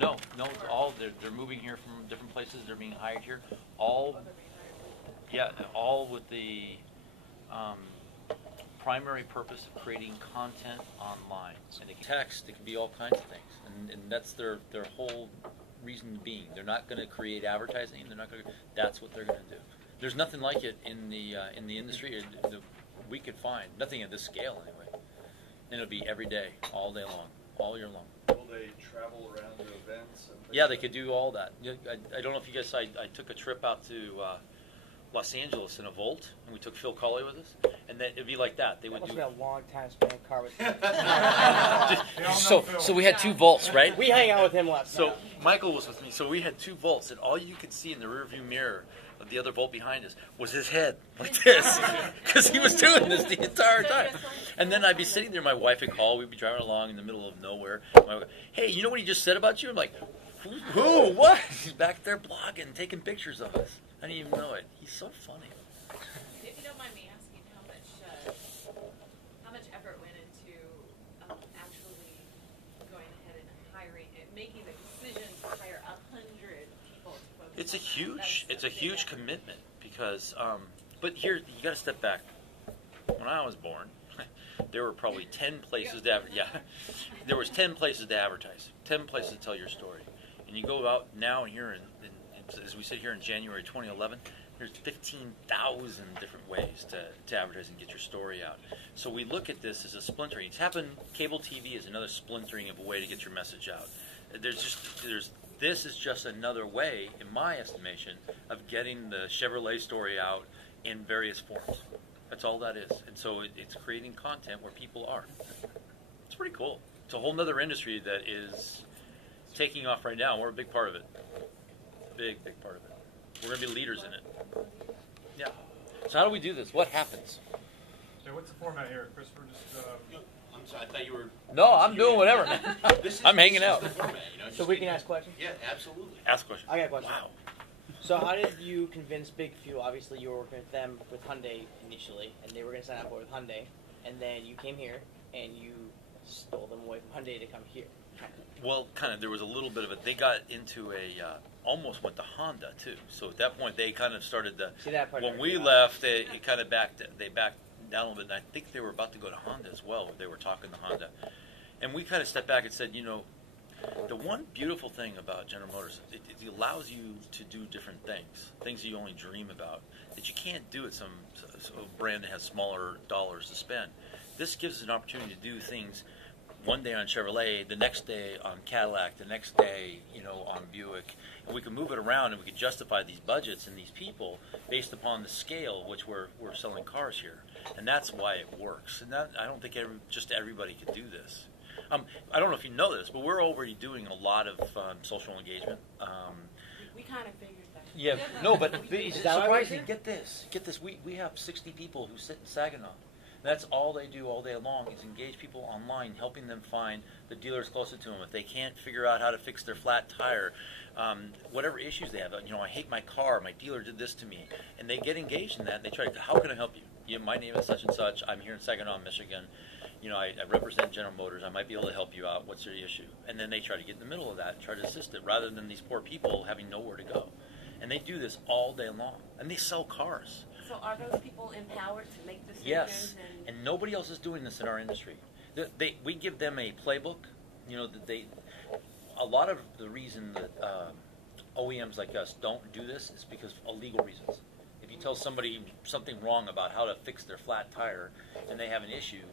No, it's all they're moving here from different places. They're being hired here. All, yeah, all with the primary purpose of creating content online. And it can text. It can be all kinds of things, and that's their whole reason being. They're not going to create advertising. They're not going to. That's what they're going to do. There's nothing like it in the industry we could find. Nothing at this scale anyway. And it'll be every day, all day long, all year long. Will they travel around to events? And Yeah, they could do all that. I don't know if you guys saw, I took a trip out to Los Angeles in a Volt, and we took Phil Colley with us, and then it'd be like that. They would must do. have been a long time spending car with him. So we had two Volts, right? We hang out with him last So night. Michael was with me. So we had two Volts, and all you could see in the rearview mirror of the other Volt behind us was his head like this, because he was doing this the entire time. And then I'd be sitting there, my wife would call, we'd be driving along in the middle of nowhere. My wife would go, hey, you know what he just said about you? I'm like, who? What? He's back there blogging, taking pictures of us. I didn't even know it. He's so funny. If you don't mind me asking, how much effort went into actually going ahead and hiring and making the decision to hire 100 people to focus It's on a huge commitment because, but here you got to step back. When I was born, there were probably 10 places to there was 10 places to advertise, 10 places to tell your story, and you go out now and here as we sit here in January 2011, there's 15,000 different ways to advertise and get your story out. So we look at this as a splintering. It's happened. Cable TV is another splintering of a way to get your message out. This is just another way, in my estimation, of getting the Chevrolet story out in various forms. That's all that is. And so it's creating content where people are. It's pretty cool. It's a whole other industry that is taking off right now. We're a big part of it. Big part of it. We're going to be leaders in it. Yeah. So how do we do this? What happens? So what's the format here, Christopher? Just I'm sorry, I thought you were... No, I'm doing whatever, man. I'm hanging out. The format, So we can ask questions? Yeah, absolutely. Ask questions. I got a question. Wow. So how did you convince Big Fuel? Obviously, you were working with them with Hyundai initially, and they were going to sign up with Hyundai, and then you came here and you stole them away from Hyundai to come here. Well, kind of. There was a little bit of it. They got into almost went to Honda too. So at that point, they kind of started to. See that part? When we left, it kind of backed. They backed down a little bit, and I think they were about to go to Honda as well. They were talking to Honda, and we kind of stepped back and said, the one beautiful thing about General Motors, it allows you to do different things you only dream about, that you can't do at some brand that has smaller dollars to spend. This gives us an opportunity to do things one day on Chevrolet, the next day on Cadillac, the next day, on Buick. And we can move it around and we can justify these budgets and these people based upon the scale which we're selling cars here. And that's why it works. And I don't think just everybody could do this. I don't know if you know this, but we're already doing a lot of social engagement. We kind of figured that. Yeah, no, but it's surprising. Get this. We have 60 people who sit in Saginaw. That's all they do all day long is engage people online, helping them find the dealers closest to them. If they can't figure out how to fix their flat tire, whatever issues they have, I hate my car, my dealer did this to me, and they get engaged in that. And they try to, how can I help you? My name is such and such. I'm here in Saginaw, Michigan. I represent General Motors. I might be able to help you out. What's your issue? And then they try to get in the middle of that and try to assist it, rather than these poor people having nowhere to go. And they do this all day long, and they sell cars. So are those people empowered to make decisions? Yes, and nobody else is doing this in our industry. We give them a playbook. A lot of the reason that OEMs like us don't do this is because of legal reasons. If you tell somebody something wrong about how to fix their flat tire and they have an issue,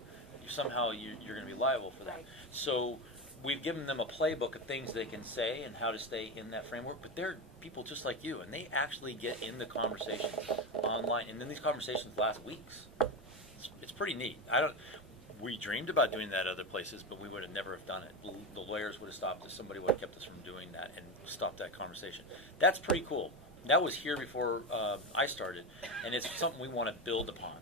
somehow you're going to be liable for that. Right. So we've given them a playbook of things they can say and how to stay in that framework, but they're people just like you, and they actually get in the conversations online, and then these conversations last weeks. It's pretty neat. We dreamed about doing that other places, but we would have never have done it. The lawyers would have stopped us. Somebody would have kept us from doing that and stopped that conversation. That's pretty cool. That was here before I started, and it's something we want to build upon,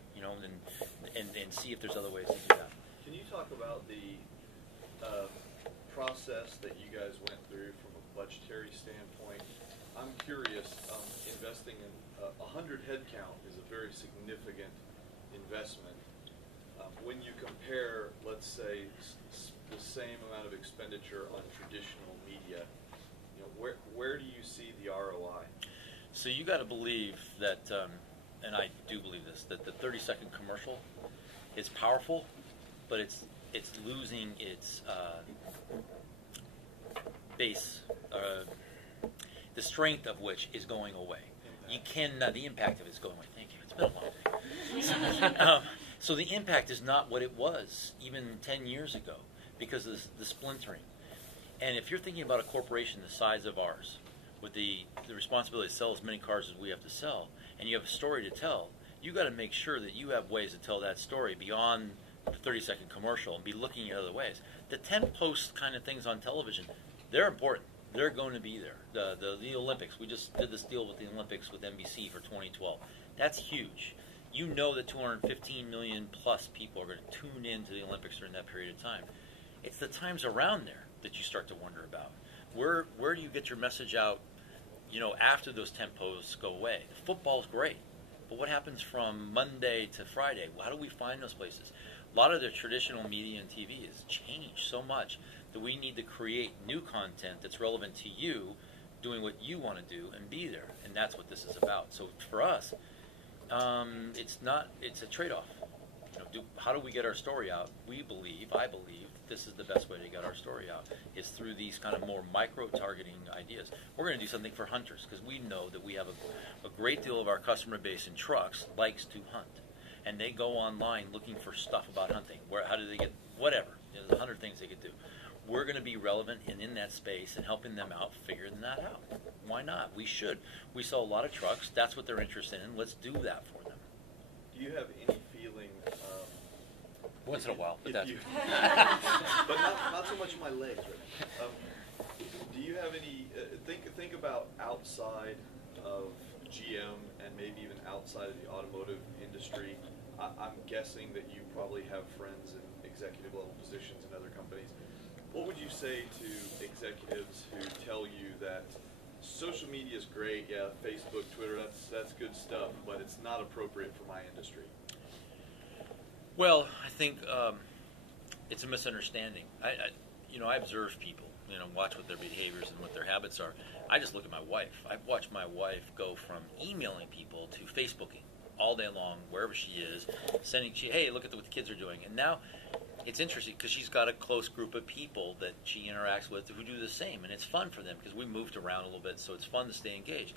and see if there's other ways to do that. Can you talk about the process that you guys went through from a budgetary standpoint? I'm curious, investing in 100 headcount is a very significant investment. When you compare, let's say, the same amount of expense expenditure on traditional media, where do you see the ROI? So you got to believe that, and I do believe this, that the 30-second commercial is powerful, but it's losing its base, the strength of which is going away. You cannot, the impact of it is going away. Thank you. It's been a long day. So the impact is not what it was even 10 years ago because of the splintering. And if you're thinking about a corporation the size of ours, with the responsibility to sell as many cars as we have to sell, and you have a story to tell, you got to make sure that you have ways to tell that story beyond the 30-second commercial and be looking at other ways. The 10-post kind of things on television, they're important. They're going to be there. The Olympics, we just did this deal with the Olympics with NBC for 2012. That's huge. You know that 215 million plus people are going to tune into the Olympics during that period of time. It's the times around there that you start to wonder about. Where do you get your message out, after those 10 posts go away? The football's great, but what happens from Monday to Friday? How do we find those places? A lot of the traditional media and TV has changed so much that we need to create new content that's relevant to you, doing what you want to do, and be there. And that's what this is about. So for us, it's a trade-off. How do we get our story out? I believe this is the best way to get our story out, is through these kind of more micro-targeting ideas. We're going to do something for hunters, because we know that we have a great deal of our customer base in trucks likes to hunt. And they go online looking for stuff about hunting. How do they get, whatever. There's 100 things they could do. We're going to be relevant and in that space and helping them out, figuring that out. Why not? We should. We sell a lot of trucks. That's what they're interested in. Let's do that for them. Do you have any feeling? Once in a while, but but not so much my legs. Right? Do you have any? Think about outside of GM and maybe even outside of the automotive industry. I'm guessing that you probably have friends in executive level positions in other companies. What would you say to executives who tell you that social media is great, yeah, Facebook, Twitter, that's good stuff, but it's not appropriate for my industry? Well, I think it's a misunderstanding. I observe people, watch what their behaviors and what their habits are. I just look at my wife. I've watched my wife go from emailing people to Facebooking all day long, wherever she is, hey, look at what the kids are doing. And now it's interesting because she's got a close group of people that she interacts with who do the same, and it's fun for them because we moved around a little bit, so it's fun to stay engaged.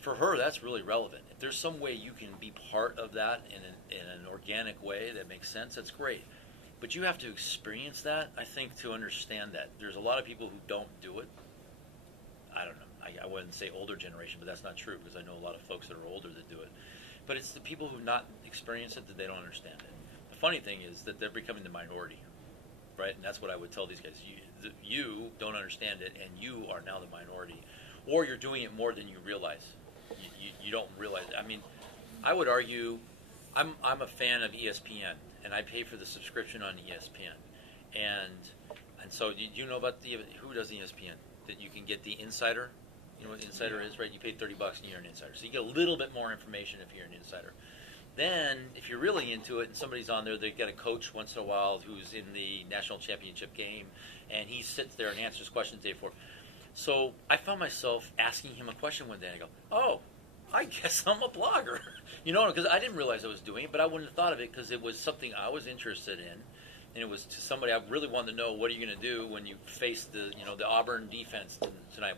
For her, that's really relevant. If there's some way you can be part of that in an organic way that makes sense, that's great. But you have to experience that, I think, to understand that. There's a lot of people who don't do it. I don't know. I wouldn't say older generation, but that's not true because I know a lot of folks that are older that do it. But it's the people who've not experienced it that they don't understand it. The funny thing is that they're becoming the minority, right? And that's what I would tell these guys. You don't understand it, and you are now the minority. Or you're doing it more than you realize. You don't realize it. I mean, I would argue I'm a fan of ESPN, and I pay for the subscription on ESPN. And so do you know about who does ESPN? That you can get the insider. You know what insider is, right? You pay $30 and you're an insider. So you get a little bit more information if you're an insider. Then, if you're really into it and somebody's on there, they get a coach once in a while who's in the national championship game, and he sits there and answers questions day before. So I found myself asking him a question one day, and I go, oh, I guess I'm a blogger. Because I didn't realize I was doing it, but I wouldn't have thought of it because it was something I was interested in. And it was to somebody I really wanted to know, what are you going to do when you face the Auburn defense tonight?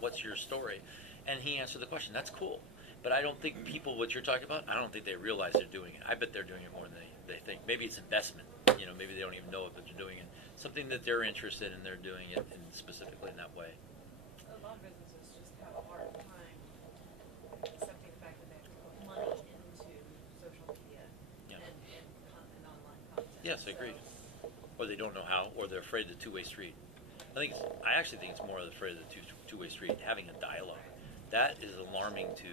What's your story? And he answered the question. That's cool. But I don't think people, what you're talking about, I don't think they realize they're doing it. I bet they're doing it more than they think. Maybe it's investment. Maybe they don't even know it, but they're doing it. Something that they're interested in, they're doing it specifically in that way. A lot of businesses just have a hard time accepting the fact that they have to put money into social media and online content. Yes, I agree. Or they don't know how, or they're afraid of the two-way street. I actually think it's more afraid of the two-way street, having a dialogue. That is alarming to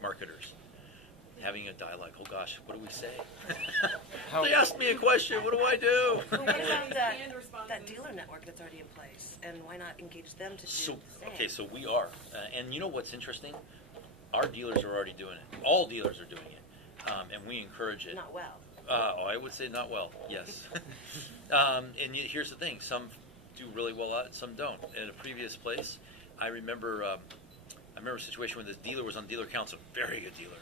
marketers. Having a dialogue. Oh gosh, what do we say? They asked me a question. What do I do? Well, what about that dealer network that's already in place, and why not engage them to do the same? Okay, so we are, and you know what's interesting? Our dealers are already doing it. All dealers are doing it, and we encourage it. Not well. I would say not well. Yes. And here's the thing: some do really well at, some don't. At a previous place, I remember a situation where this dealer was on dealer council, very good dealer.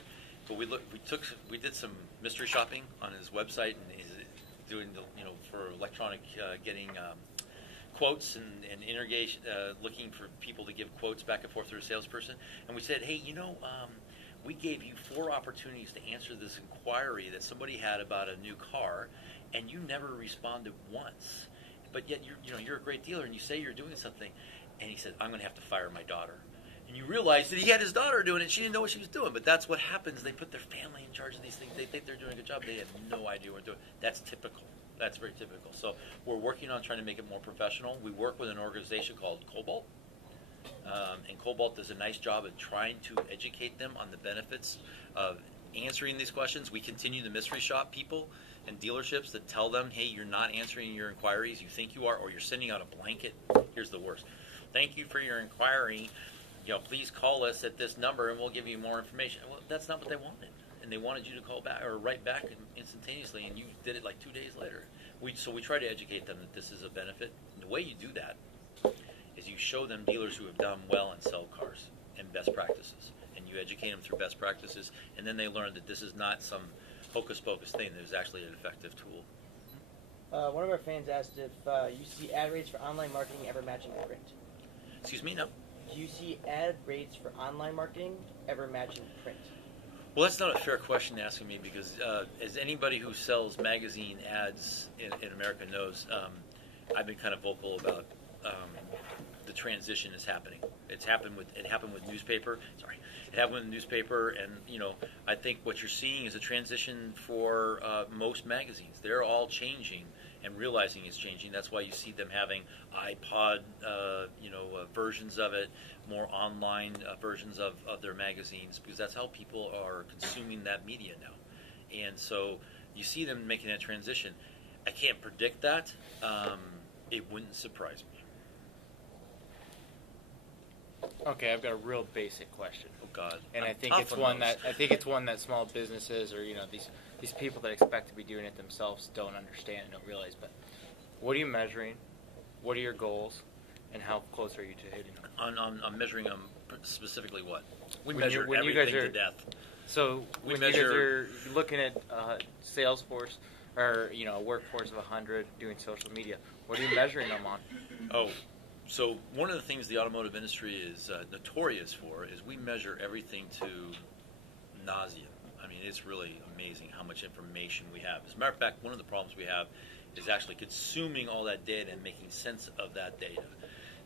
But we did some mystery shopping on his website, and he's doing for electronic getting quotes and interrogation, looking for people to give quotes back and forth through a salesperson. And we said, hey, we gave you 4 opportunities to answer this inquiry that somebody had about a new car, and you never responded once. But yet you're a great dealer, and you say you're doing something. And he said, I'm going to have to fire my daughter. And you realize that he had his daughter doing it. She didn't know what she was doing. But that's what happens. They put their family in charge of these things. They think they're doing a good job. They have no idea what they're doing. That's typical. That's very typical. So we're working on trying to make it more professional. We work with an organization called Cobalt. And Cobalt does a nice job of trying to educate them on the benefits of answering these questions. We continue to mystery shop people and dealerships that tell them, hey, you're not answering your inquiries. You think you are, or you're sending out a blanket. Here's the worst. Thank you for your inquiry. Please call us at this number and we'll give you more information. Well, that's not what they wanted. And they wanted you to call back or write back instantaneously, and you did it like 2 days later. So we try to educate them that this is a benefit. And the way you do that is you show them dealers who have done well and sell cars and best practices. And you educate them through best practices, and then they learn that this is not some hocus-pocus thing. There's actually an effective tool. One of our fans asked if you see ad rates for online marketing ever matching print. Excuse me, no. Do you see ad rates for online marketing ever matching print? Well, that's not a fair question to ask me because as anybody who sells magazine ads in America knows, I've been kind of vocal about the transition is happening. It happened with newspaper. It happened with newspaper, and I think what you're seeing is a transition for most magazines. They're all changing and realizing it's changing. That's why you see them having iPod, versions of it, more online versions of their magazines, because that's how people are consuming that media now. And so you see them making that transition. I can't predict that. It wouldn't surprise me. Okay, I've got a real basic question. Oh God! And I'm I think tough it's on one those. that small businesses or these people that expect to be doing it themselves don't understand and don't realize. But what are you measuring? What are your goals? And how close are you to hitting them? I'm measuring them specifically. What we When measure you everything guys are- to death. So We when measure- you guys are looking at sales force or a workforce of 100 doing social media, what are you measuring them on? Oh, so one of the things the automotive industry is notorious for is we measure everything to nausea. I mean, it's really amazing how much information we have. As a matter of fact, one of the problems we have is actually consuming all that data and making sense of that data.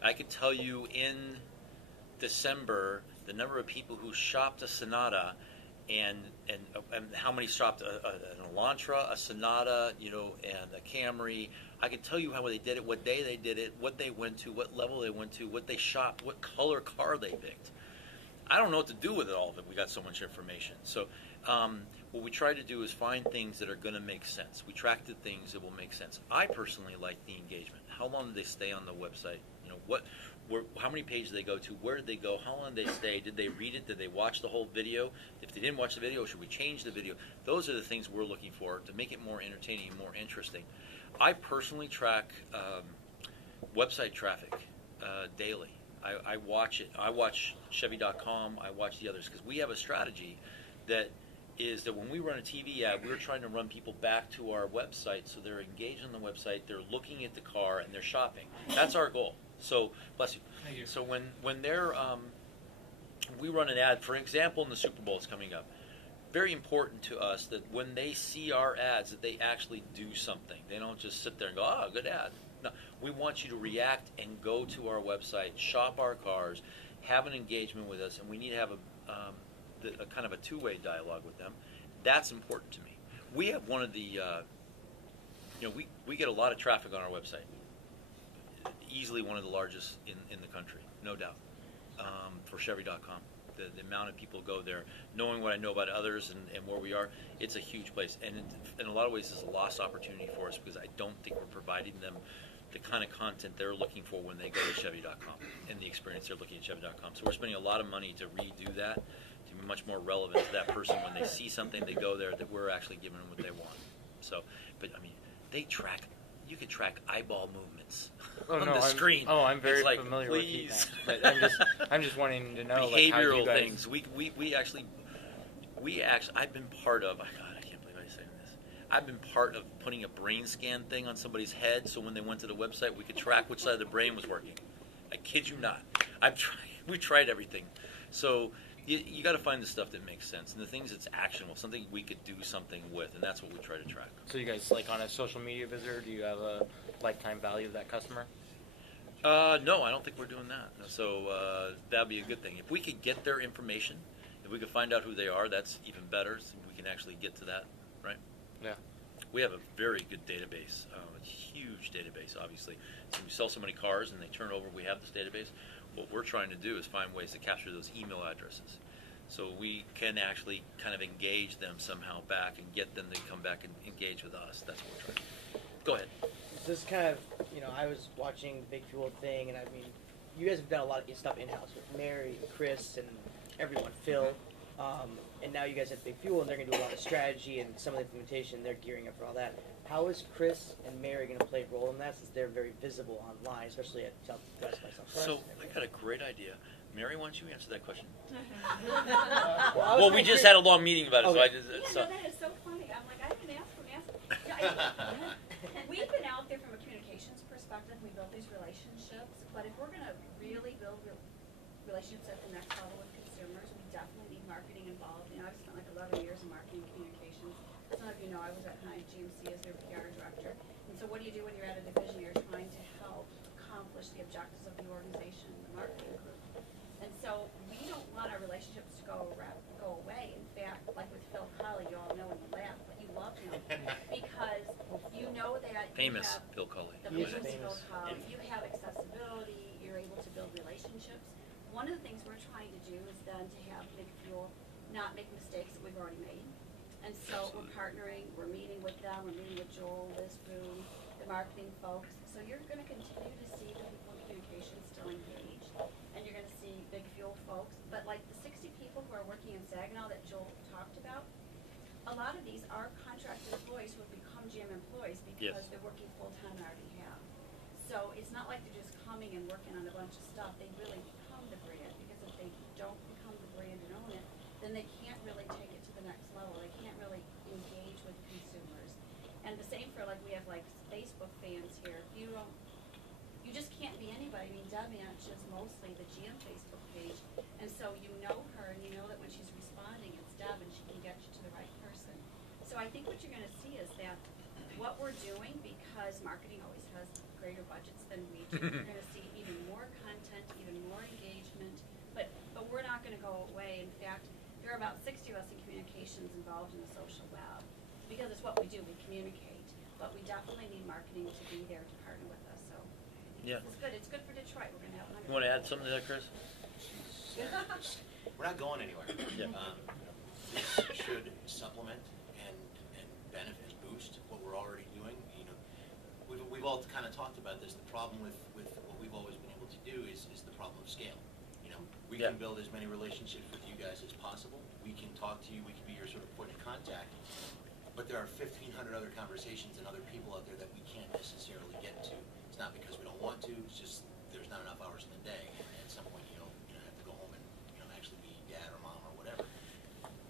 I could tell you in December the number of people who shopped a Sonata and how many shopped an Elantra, a Sonata, and a Camry. I can tell you how they did it, what day they did it, what they went to, what level they went to, what they shopped, what color car they picked. I don't know what to do with it all of it. We got so much information. So what we try to do is find things that are going to make sense. We track the things that will make sense. I personally like the engagement. How long did they stay on the website? How many pages did they go to? Where did they go? How long did they stay? Did they read it? Did they watch the whole video? If they didn't watch the video, should we change the video? Those are the things we're looking for to make it more entertaining and more interesting. I personally track website traffic daily. I watch it. I watch Chevy.com. I watch the others because we have a strategy that is that when we run a TV ad, we're trying to run people back to our website so they're engaged on the website, they're looking at the car, and they're shopping. That's our goal. So, bless you. Thank you. So when they're, we run an ad, for example, in the Super Bowl is coming up. Very important to us that when they see our ads, that they actually do something. They don't just sit there and go, "Oh, good ad." No, we want you to react and go to our website, shop our cars, have an engagement with us, and we need to have a kind of a two-way dialogue with them. That's important to me. We have one of the, we get a lot of traffic on our website. Easily one of the largest in the country, no doubt, for Chevy.com. The amount of people go there, knowing what I know about others and where we are, it's a huge place. And in a lot of ways, it's a lost opportunity for us because I don't think we're providing them the kind of content they're looking for when they go to Chevy.com and the experience they're looking at Chevy.com. So we're spending a lot of money to redo that, to be much more relevant to that person when they see something, they go there, that we're actually giving them what they want. So, but I mean, they track. you could track eyeball movements Oh, on no, the screen. I'm very It's like, familiar please. with heat maps, but I'm just wanting to know like, how Behavioral you guys. things. We actually I've been part of. God, I can't believe I'm saying this. I've been part of putting a brain scan thing on somebody's head, so when they went to the website, we could track which side of the brain was working. I kid you not. We tried everything. So you got to find the stuff that makes sense and the things that's actionable, something we could do something with, and that's what we try to track. So you guys, like on a social media visitor, do you have a lifetime value of that customer? No, I don't think we're doing that. So that'd be a good thing. If we could get their information, if we could find out who they are, that's even better. So we can actually get to that, right? Yeah. We have a very good database, a huge database, obviously. So we sell so many cars and they turn over, we have this database. What we're trying to do is find ways to capture those email addresses. So we can actually kind of engage them somehow back and get them to come back and engage with us. That's what we're trying to do. Go ahead. This is kind of, I was watching the Big Fuel thing, and I mean, you guys have done a lot of stuff in-house with Mary, Chris, and everyone, Phil. And now you guys have Big Fuel, and they're going to do a lot of strategy and some of the implementation. They're gearing up for all that. How is Chris and Mary going to play a role in that, since they're very visible online, especially at Southwest by Southwest? So I got a great idea. Mary, why don't you answer that question? Well, we just had a long meeting about it, Okay. so I just... That is so funny. I'm like, I didn't ask from We've been out there from a communications perspective. We built these relationships, but if we're going to really build relationships at the next level with consumers, we definitely need marketing involved. I've spent like 11 years in marketing and communications. Some of you know I was at GMC as their PR director. And so what do you do when you're at a division? You're trying to help accomplish the objectives of the organization, the marketing group. And so we don't want our relationships to go away. In fact, like with Phil Colley, you all know and you laugh, but you love him because you know that Famous you have Phil Colley. the He is famous Phil famous. Colley. You have accessibility. You're able to build relationships. One of the things we're trying to do is then to have Big Fuel not make mistakes that we've already made. And so we're partnering. We're meeting with them. We're meeting with Joel, Liz Boone, the marketing folks. So you're going to continue to see the people in communications still engaged, and you're going to see Big Fuel folks. But like the 60 people who are working in Saginaw that Joel talked about, a lot of these are contracted employees who have become GM employees because they're working full-time on our behalf. So it's not like they're just coming and working on a bunch of stuff. They really become the brand, because if they don't become the brand and own it, then they can't really take it to the next level. They can't really engage with consumers. And the same for, like, we have like Facebook fans here. You just can't be anybody. I mean, Debbie is mostly the GM Facebook page, and so you know her, and you know that when she's responding, it's Deb, and she can get you to the right person. So I think what you're going to see is that what we're doing, because marketing always has greater budgets than we do, you're going to see even more content, even more engagement, but we're not going to go away. In fact, there are about 60 of us in communications involved in the social web, because it's what we do, we communicate, but we definitely need marketing to be there to partner with us. So it's good. It's good for Detroit. We're going to have 100. You want to add something to that, Chris? We're not going anywhere. Yeah. This should supplement and benefit, boost what we're already doing. We've all kind of talked about this. The problem with what we've always been able to do is the problem of scale. We can build as many relationships with you guys as possible. We can talk to you. We can be your sort of point of contact. But there are 1,500 other conversations and other people out there that we can't necessarily get to. It's not because we don't want to. It's just there's not enough hours in the day. And at some point, you have to go home and actually be dad or mom or whatever.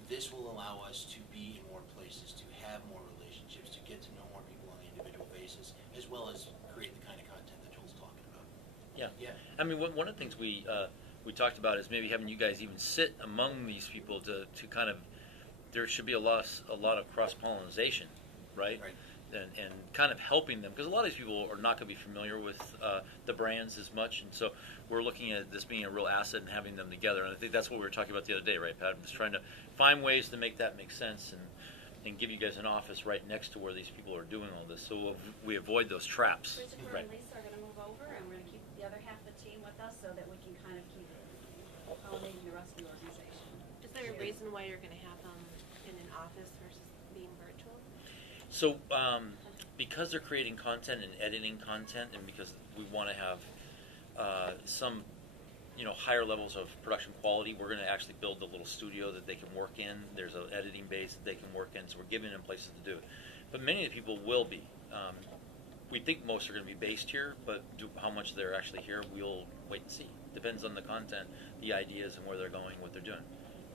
This will allow us to be in more places, to have more relationships, to get to know more people on an individual basis, as well as create the kind of content that Joel's talking about. Yeah. Yeah. I mean, one of the things we talked about is maybe having you guys even sit among these people to kind of, there should be a lot of cross-pollination, right? Right. And kind of helping them, because a lot of these people are not going to be familiar with the brands as much, and so we're looking at this being a real asset and having them together. And I think that's what we were talking about the other day, right, Pat? I'm just trying to find ways to make that make sense and give you guys an office right next to where these people are doing all this, so we avoid those traps. Christopher and Lisa are going to move over, and we're going to keep the other half of the team with us so that we can kind of keep pollinating the rest of the organization. Is there a reason why you're going to have them in an office versus being virtual? So because they're creating content and editing content, and because we want to have some higher levels of production quality, we're going to actually build a little studio that they can work in. There's an editing base that they can work in, so we're giving them places to do it. But many of the people will be we think most are going to be based here, but how much they're actually here, we'll wait and see. Depends on the content, the ideas, and where they're going, what they're doing,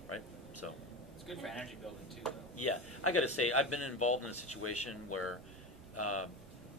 right? So it's good for energy building too, though. yeah, I got to say, I've been involved in a situation where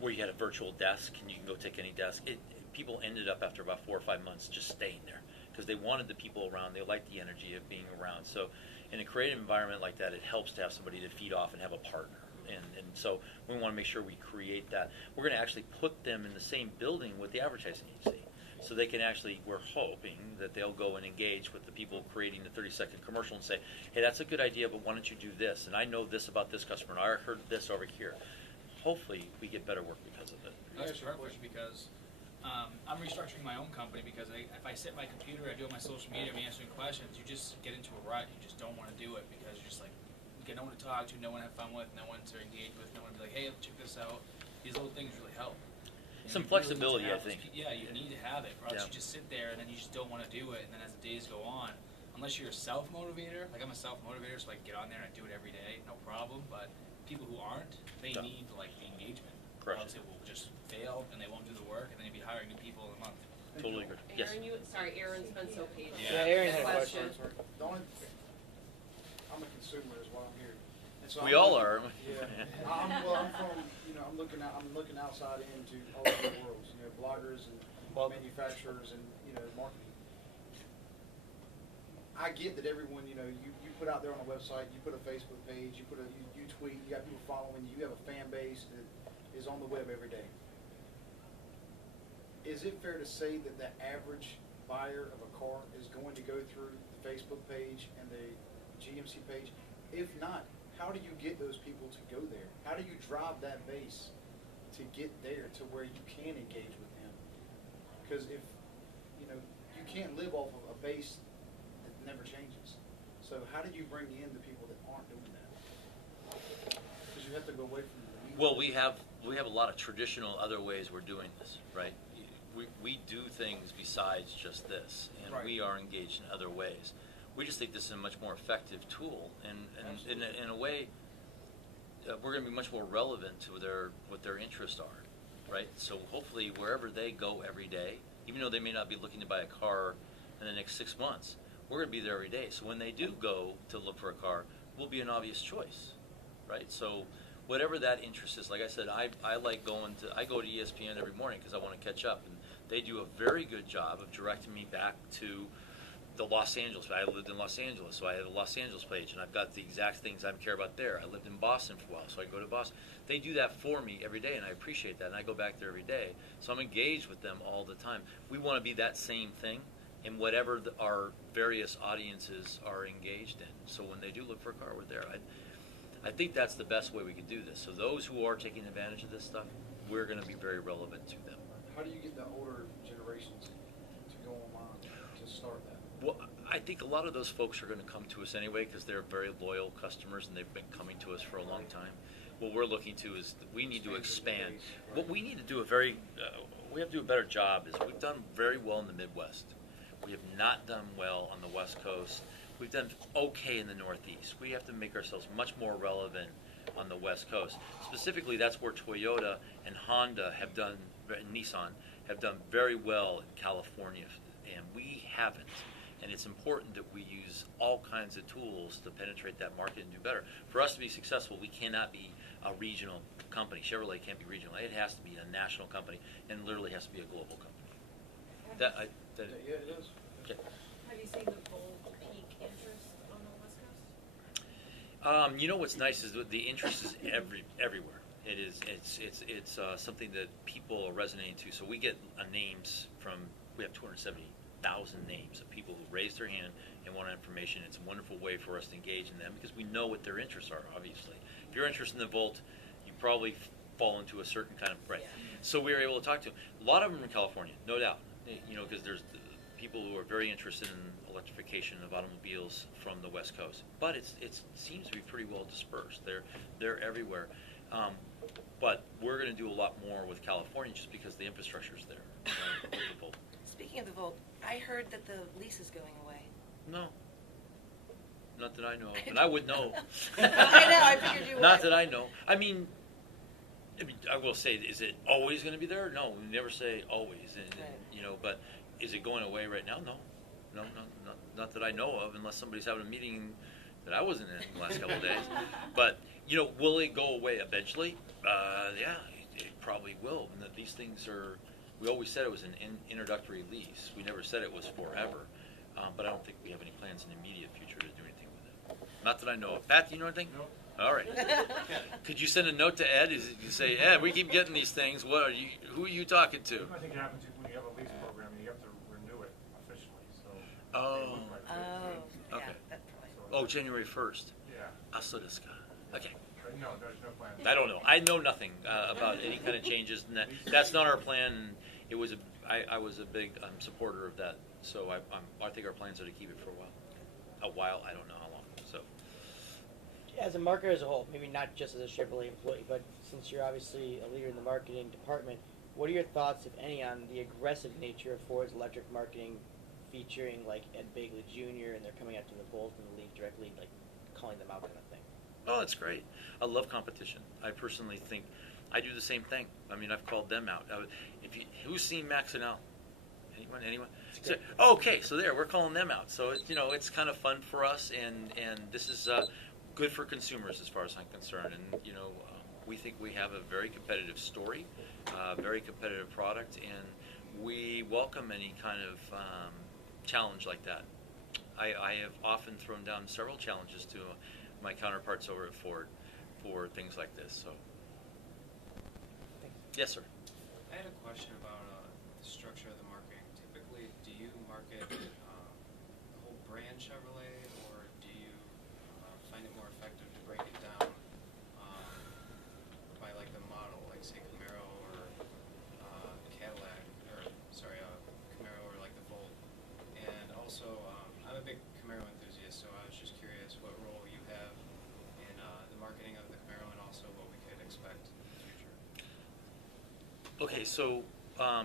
you had a virtual desk and you can go take any desk. People ended up after about 4 or 5 months just staying there because they wanted the people around. They liked the energy of being around. So in a creative environment like that, it helps to have somebody to feed off and have a partner. And so we want to make sure we create that. We're going to actually put them in the same building with the advertising agency. So they can actually, we're hoping that they'll go and engage with the people creating the 30-second commercial and say, hey, that's a good idea, but why don't you do this? And I know this about this customer, and I heard this over here. Hopefully we get better work because of it. That's perfect because I'm restructuring my own company because if I sit at my computer, I do all my social media, I'm answering questions, you just get into a rut. You just don't want to do it because you're just like, you get no one to talk to, no one to have fun with, no one to engage with, no one to be like, hey, check this out. These little things really help. Some flexibility, I think. Yeah, you need to have it, or else you just sit there and then you just don't want to do it. And then as the days go on, unless you're a self-motivator, like I'm a self-motivator, so I can get on there and I do it every day, no problem. But people who aren't, they need like the engagement. Correct. Else it will just fail and they won't do the work, and then you'll be hiring new people in a month. Totally agree. Yes. Aaron's been so patient. Yeah, Aaron had a question. I'm a consumer is what I'm hearing. And so We all are. Yeah. I'm from, I'm looking outside into all of the worlds, bloggers and manufacturers and, marketing. I get that everyone, you put out there on a website, you put a Facebook page, you tweet, you got people following you, you have a fan base that is on the web every day. Is it fair to say that the average buyer of a car is going to go through the Facebook page and the GMC page? If not, how do you get those people to go there? How do you drive that base to get there to where you can engage with them? Because if, you can't live off of a base that never changes. So how do you bring in the people that aren't doing that? Because you have to go away from the Well, we have a lot of traditional other ways we're doing this, right? We do things besides just this, and we are engaged in other ways. We just think this is a much more effective tool, and in a way, we're going to be much more relevant to what their interests are, right? So hopefully, wherever they go every day, even though they may not be looking to buy a car in the next 6 months, we're going to be there every day. So when they do go to look for a car, we'll be an obvious choice, right? So whatever that interest is, like I said, I like I go to ESPN every morning because I want to catch up, and they do a very good job of directing me back to the Los Angeles. I lived in Los Angeles, so I have a Los Angeles page, and I've got the exact things I care about there. I lived in Boston for a while, so I go to Boston. They do that for me every day, and I appreciate that, and I go back there every day. So I'm engaged with them all the time. We want to be that same thing in whatever our various audiences are engaged in. So when they do look for a car, we're there. I think that's the best way we can do this. So those who are taking advantage of this stuff, we're going to be very relevant to them. How do you get the older generations to go online to start that? Well, I think a lot of those folks are going to come to us anyway because they're very loyal customers and they've been coming to us for a long time. What we're looking to is that we need to expand. What we need to do we have to do a better job is we've done very well in the Midwest. We have not done well on the West Coast. We've done okay in the Northeast. We have to make ourselves much more relevant on the West Coast. Specifically, that's where Toyota and Honda have done, and Nissan have done very well in California, and we haven't. And it's important that we use all kinds of tools to penetrate that market and do better. For us to be successful, we cannot be a regional company. Chevrolet can't be regional. It has to be a national company, and literally has to be a global company. Yeah, it is. Okay. Have you seen the full peak interest on the West Coast? You know what's nice is the interest is everywhere. It's something that people are resonating to. So we get names we have 270,000 names of people who raise their hand and want information. It's a wonderful way for us to engage in them because we know what their interests are, obviously. If you're interested in the Volt, you probably fall into a certain kind of, right. So we were able to talk to them. A lot of them in California, no doubt, because there's people who are very interested in electrification of automobiles from the West Coast. But it seems to be pretty well dispersed. They're everywhere. But we're going to do a lot more with California just because the infrastructure is there. With the Volt. Speaking of the Volt, I heard that the lease is going away. No. Not that I know of. And I would know. I know, I figured you would. Not that I know. I mean, I mean, I will say, is it always going to be there? No, we never say always, and but is it going away right now? No, not that I know of, unless somebody's having a meeting that I wasn't in the last couple of days. But will it go away eventually? Yeah, it probably will. And that these things are. We always said it was an introductory lease. We never said it was forever. But I don't think we have any plans in the immediate future to do anything with it. Not that I know of. Pat, do you know anything? No. All right. Could you send a note to Ed? You say, Ed, we keep getting these things. Who are you talking to? I think it happens when you have a lease program and you have to renew it officially. So. Oh. Yeah, Okay. that probably. Oh, January 1st. Yeah. Aso desu ka. Okay. No, there's no plan. I don't know. I know nothing about any kind of changes. And that's not our plan. It was I was a big supporter of that. So I think our plans are to keep it for a while. I don't know how long. So. As a marketer as a whole, maybe not just as a Chevrolet employee, but since you're obviously a leader in the marketing department, what are your thoughts, if any, on the aggressive nature of Ford's electric marketing, featuring like Ed Begley Jr. and they're coming out to the Bulls and the league directly, like calling them out kind of thing? Oh, that's great. I love competition. I personally think I do the same thing. I mean, I've called them out. Who's seen Max and Al? Anyone? So, okay, so we're calling them out. So it's kind of fun for us, and this is good for consumers as far as I'm concerned. And we think we have a very competitive story, very competitive product, and we welcome any kind of challenge like that. I have often thrown down several challenges to my counterparts over at Ford for things like this. So, yes, sir. I had a question about the structure of the marketing. Typically, do you market the whole brand Chevrolet, or do you find it more effective to break it down by like the model, like say Camaro or Cadillac, Camaro or like the Volt? And also, I'm a big Camaro enthusiast, so I was just curious what role you have in the marketing of the Camaro, and also what we could expect in the future. Okay, so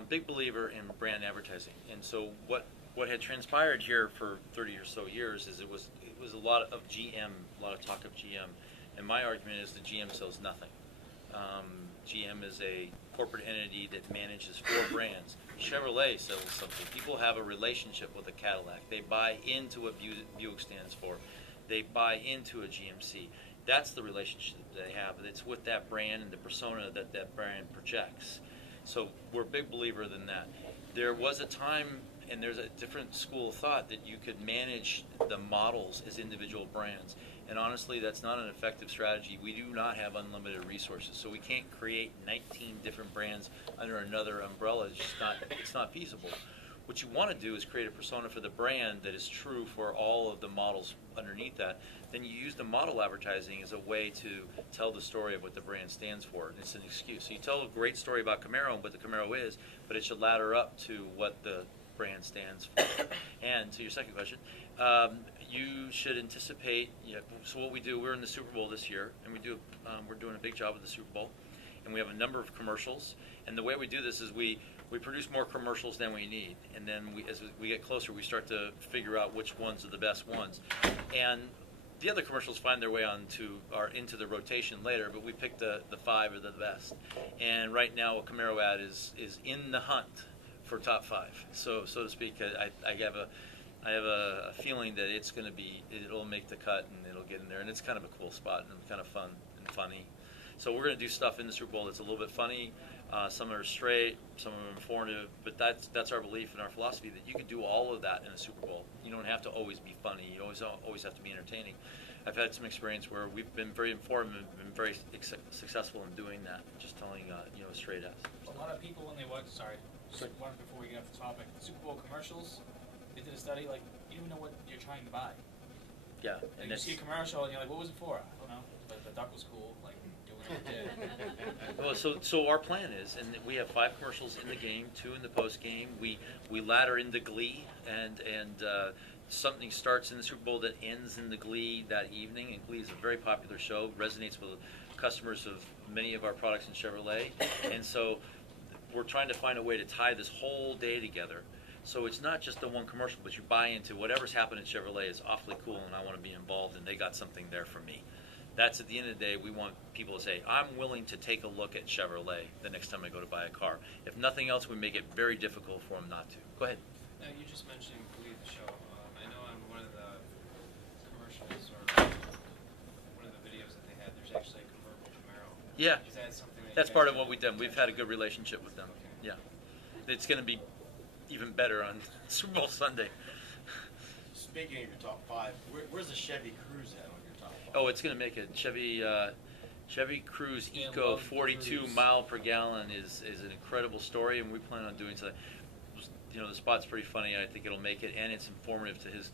big believer in brand advertising, and so what had transpired here for 30 or so years is it was a lot of GM, a lot of talk of GM, and my argument is that GM sells nothing. GM is a corporate entity that manages 4 brands. Chevrolet sells something. People have a relationship with a Cadillac. They buy into what Buick stands for. They buy into a GMC. That's the relationship they have. It's with that brand and the persona that brand projects. So we're a big believer in that. There was a time, and there's a different school of thought, that you could manage the models as individual brands. And honestly, that's not an effective strategy. We do not have unlimited resources, so we can't create 19 different brands under another umbrella. It's not feasible. What you want to do is create a persona for the brand that is true for all of the models underneath that. Then you use the model advertising as a way to tell the story of what the brand stands for. And it's an excuse. So you tell a great story about Camaro and what the Camaro is, but it should ladder up to what the brand stands for. And to your second question, you should anticipate. So what we do, we're in the Super Bowl this year, and we're doing a big job with the Super Bowl, and we have a number of commercials. And the way we do this is we produce more commercials than we need, and then as we get closer, we start to figure out which ones are the best ones. And the other commercials find their way into the rotation later, but we pick the 5 are the best. And right now, a Camaro ad is in the hunt for top 5, so to speak. I have a feeling that it'll make the cut and it'll get in there, and it's kind of a cool spot and kind of fun and funny. So we're going to do stuff in the Super Bowl that's a little bit funny. Some are straight, some are informative, but that's our belief and our philosophy, that you can do all of that in a Super Bowl. You don't have to always be funny. You always have to be entertaining. I've had some experience where we've been very informative and been very successful in doing that, just telling straight ass. A lot of people when they watch, one before we get off the topic, the Super Bowl commercials, they did a study, like, you don't even know what you're trying to buy. Yeah. And you see a commercial and you're like, what was it for? I don't know, but the duck was cool, like, doing what it did. Well, so our plan is, and we have 5 commercials in the game, 2 in the post game. We ladder into Glee, and something starts in the Super Bowl that ends in the Glee that evening. And Glee is a very popular show, resonates with customers of many of our products in Chevrolet. And so we're trying to find a way to tie this whole day together. So it's not just the one commercial, but you buy into whatever's happened at Chevrolet is awfully cool, and I want to be involved, and they got something there for me. That's at the end of the day, we want people to say, I'm willing to take a look at Chevrolet the next time I go to buy a car. If nothing else, we make it very difficult for them not to. Go ahead. Now, you just mentioned Believe the Show. I know on one of the commercials or one of the videos that they had, there's actually a convertible Camaro. Yeah. Is that something that That's you part guys of what we've done. We've had a good relationship with them. Okay. Yeah. It's going to be even better on Super Bowl Sunday. Speaking of your top 5, where's the Chevy Cruze at on your top 5? Oh, it's going to make it. Chevy Cruze Yeah, Eco love 42 Cruze. mile per gallon is an incredible story, and we plan on doing something. You know, the spot's pretty funny. I think it'll make it, and it's informative to his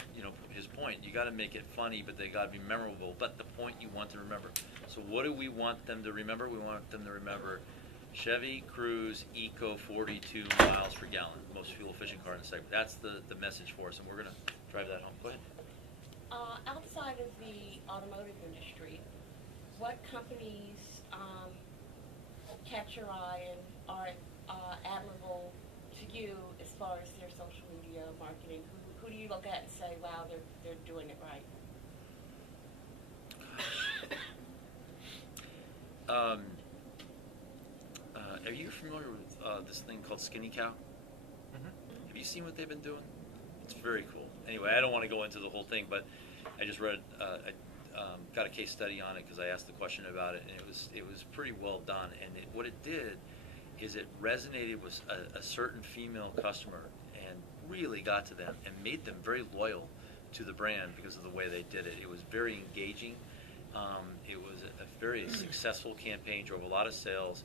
point. You got to make it funny, but they got to be memorable. But the point you want to remember. So, what do we want them to remember? We want them to remember Chevy Cruze Eco 42 miles per gallon, most fuel efficient car in the segment. That's the message for us, and we're going to drive that home. Go ahead. Outside of the automotive industry, what companies catch your eye and are admirable to you as far as their social media marketing? Who do you look at and say, wow, they're doing it right? Are you familiar with this thing called Skinny Cow? Mm-hmm. Have you seen what they've been doing? It's very cool. Anyway, I don't want to go into the whole thing, but I just read, got a case study on it because I asked the question about it, and it was pretty well done. And what it did is it resonated with a certain female customer and really got to them and made them very loyal to the brand because of the way they did it. It was very engaging. It was a very successful campaign, drove a lot of sales.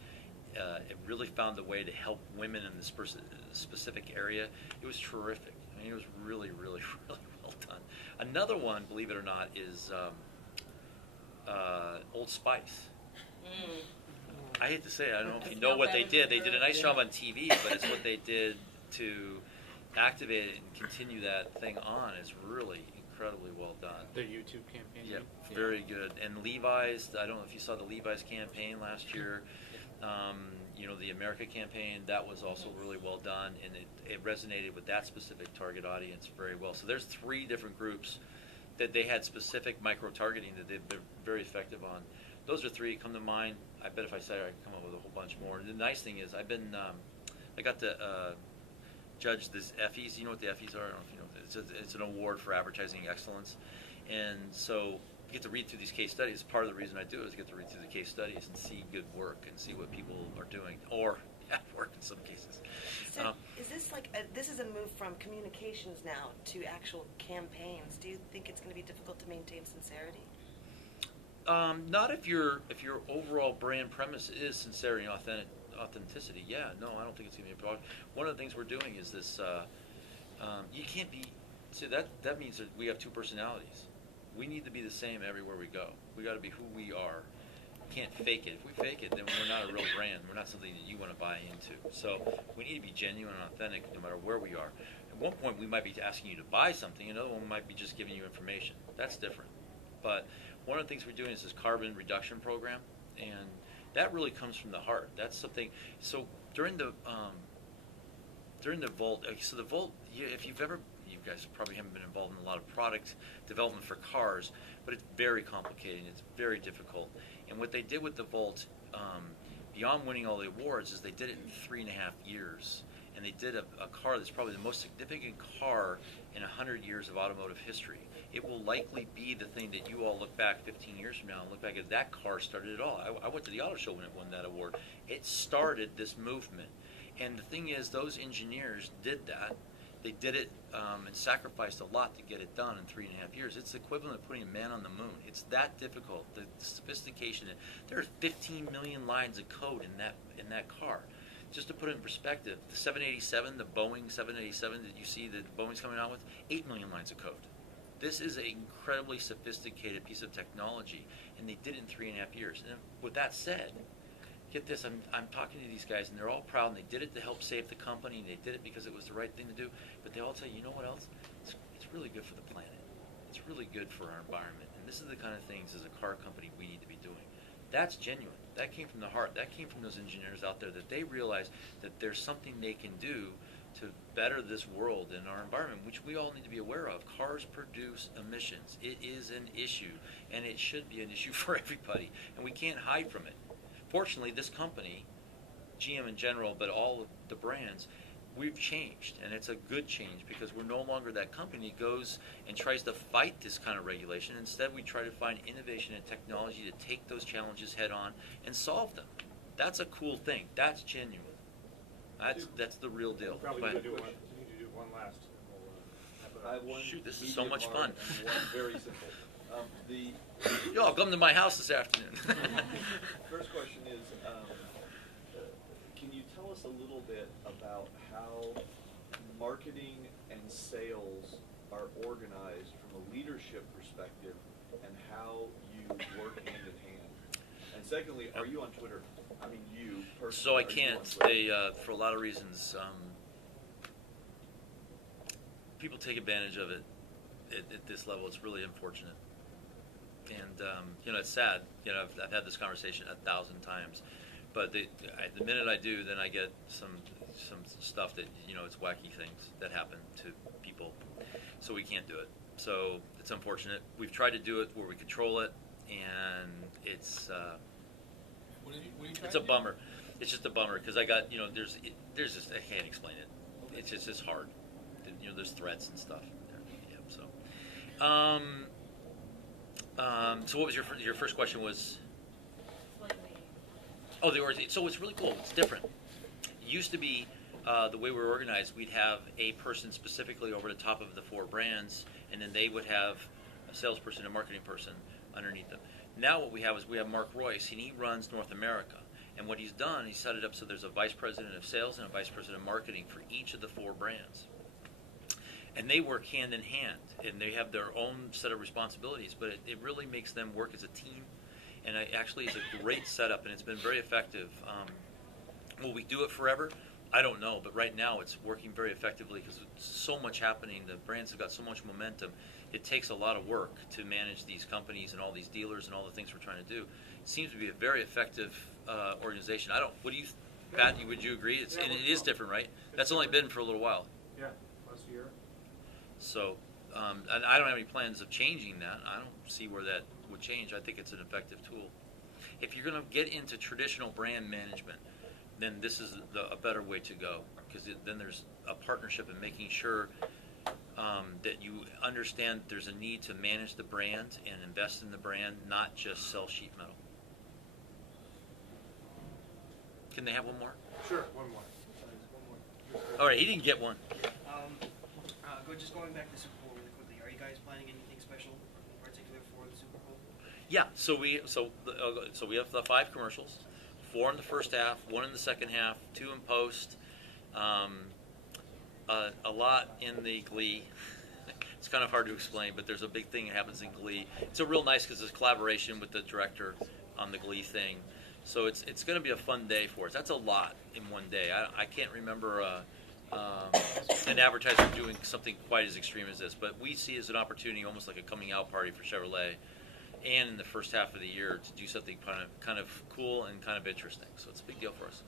It really found a way to help women in this specific area. It was terrific. I mean, it was really, really, really well done. Another one, believe it or not, is Old Spice. I hate to say it. I don't know if you know what they did. They did a nice job on TV, but it's what they did to activate it and continue that thing on is really incredibly well done. Their YouTube campaign. Yeah, very good. And Levi's, I don't know if you saw the Levi's campaign last year. The America campaign, that was also really well done, and it resonated with that specific target audience very well. So there's 3 different groups that they had specific micro-targeting that they've been very effective on. Those are 3 that come to mind. I bet if I said it, I could come up with a whole bunch more. And the nice thing is I got to judge this Effies. You know what the Effies are? I don't know if you know. It's an award for advertising excellence. And so you get to read through these case studies. Part of the reason I do is get to read through the case studies and see good work and see what people are doing, or bad work in some cases. So is this this is a move from communications now to actual campaigns? Do you think it's going to be difficult to maintain sincerity? Not if your overall brand premise is sincerity and authenticity. Yeah, no, I don't think it's going to be a problem. One of the things we're doing is this. You can't be. So that means that we have 2 personalities. We need to be the same everywhere we go. We got to be who we are. We can't fake it. If we fake it, then we're not a real brand. We're not something that you want to buy into. So we need to be genuine and authentic no matter where we are. At one point, we might be asking you to buy something. Another one might be just giving you information. That's different. But one of the things we're doing is this carbon reduction program, and that really comes from the heart. That's something. So during the Volt, so the Volt, if you guys probably haven't been involved in a lot of product development for cars, but it's very complicated. It's very difficult. And what they did with the Volt, beyond winning all the awards, is they did it in 3.5 years. And they did a car that's probably the most significant car in 100 years of automotive history. It will likely be the thing that you all look back 15 years from now and look back at that car started it all. I went to the auto show when it won that award. It started this movement. And the thing is, those engineers did that. They did it and sacrificed a lot to get it done in 3.5 years. It's the equivalent of putting a man on the moon. It's that difficult. The sophistication. There are 15 million lines of code in that car. Just to put it in perspective, the 787, the Boeing 787 that you see that Boeing's coming out with, 8 million lines of code. This is an incredibly sophisticated piece of technology, and they did it in 3.5 years. And with that said, get this, I'm talking to these guys, and they're all proud, and they did it to help save the company, and they did it because it was the right thing to do, but they all tell you know what else? It's really good for the planet. It's really good for our environment, and this is the kind of things as a car company we need to be doing. That's genuine. That came from the heart. That came from those engineers out there that they realize that there's something they can do to better this world and our environment, which we all need to be aware of. Cars produce emissions. It is an issue, and it should be an issue for everybody, and we can't hide from it. Fortunately, this company, GM in general, but all of the brands, we've changed, and it's a good change because we're no longer that company that goes and tries to fight this kind of regulation. Instead, we try to find innovation and technology to take those challenges head on and solve them. That's a cool thing. That's genuine. That's the real deal. Probably Go need ahead. to do one last. I have one. Shoot, this is so much medium fun. hard and one very simple. Y'all come to my house this afternoon. First question is, can you tell us a little bit about how marketing and sales are organized from a leadership perspective and how you work hand in hand? And secondly, are you on Twitter? I mean, you personally. So I are you can't. on Twitter? For a lot of reasons, people take advantage of it at this level. It's really unfortunate. And, it's sad. I've had this conversation 1,000 times. But the minute I do, then I get some stuff that, it's wacky things that happen to people. So we can't do it. So it's unfortunate. We've tried to do it where we control it, and it's it's a bummer. It's just a bummer because I got, there's just, I can't explain it. It's just hard. There's threats and stuff. Yeah, so what was your first question was? Oh, so it's really cool. It's different. It used to be the way we were organized, we'd have a person specifically over the top of the 4 brands, and then they would have a salesperson and a marketing person underneath them. Now what we have is we have Mark Royce, and he runs North America. And what he's done, he set it up so there's a vice president of sales and a vice president of marketing for each of the 4 brands. And they work hand in hand, and they have their own set of responsibilities, but it really makes them work as a team. And actually it's a great setup, and it's been very effective. Will we do it forever? I don't know, but right now it's working very effectively because there's so much happening. The brands have got so much momentum. It takes a lot of work to manage these companies and all these dealers and all the things we're trying to do. It seems to be a very effective organization. What do you, Pat, would you agree? It is different, right? That's only been for a little while. Yeah, last year. So, and I don't have any plans of changing that. I don't see where that would change. I think it's an effective tool. If you're going to get into traditional brand management, then this is a better way to go because then there's a partnership in making sure that you understand there's a need to manage the brand and invest in the brand, not just sell sheet metal. Can they have one more? Sure, one more. All right, he didn't get one. Just going back to the Super Bowl really quickly, are you guys planning anything special in particular for the Super Bowl? Yeah, so we have the 5 commercials, 4 in the first half, 1 in the second half, 2 in post, a lot in the Glee. It's kind of hard to explain, but there's a big thing that happens in Glee. It's a real nice because it's collaboration with the director on the Glee thing. So it's going to be a fun day for us. That's a lot in one day. I can't remember an advertiser doing something quite as extreme as this, but we see it as an opportunity, almost like a coming out party for Chevrolet, and in the first half of the year to do something kind of cool and kind of interesting. So it's a big deal for us.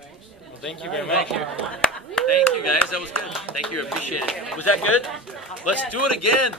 Well, thank you very much. Thank you, guys. That was good. Thank you. I appreciate it. Was that good? Let's do it again.